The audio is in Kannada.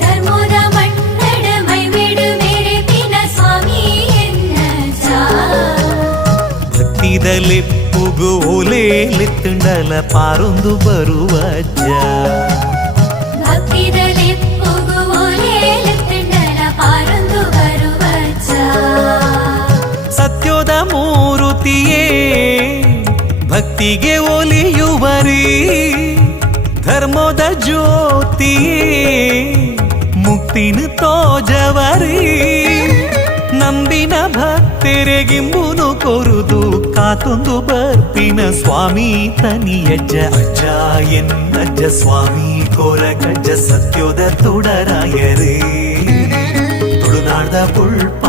ಧರ್ಮದ ಮಣ್ಣಡ ಮೈಮೇಡು ಮೇರೆ ದಿನ ಸ್ವಾಮಿ ಎನ್ನಜ್ಜ ಭಕ್ತಿದಲೆಪ್ಪುಗು ಓಲೇಲೆತ್ತುಂಡಲ ಪಾರೊಂದು ಬರುವಜ್ಜ ಭಕ್ತಿದಲೆಪ್ಪುಗು ಓಲೇಲೆತ್ತುಂಡಲ ಪಾರೊಂದು ಬರುವಜ್ಜ ಸತ್ಯದ ಮೂರುತಿಯೇ ಭಕ್ತಿಗೆ ಒಲಿಯುವರಿ ಧರ್ಮದ ಜ್ಯೋತಿಯೇ ಮುಕ್ತಿನ ತೋಜವರಿ ನಂಬಿನ ಭಕ್ತರಿಗಿಂಬುನು ಕೊರುದು ಕಾತೊಂದು ಬರ್ಪಿನ ಸ್ವಾಮಿ ತನಿಯಜ್ಜ ಅಜ್ಜ ಎನ್ನಜ್ಜ ಸ್ವಾಮಿ ಕೊರಗಜ್ಜ ಸತ್ಯದ ತುಡರಾಯರೇ ತುಳುನಾಡ್ದ ಪುಳ್ಪ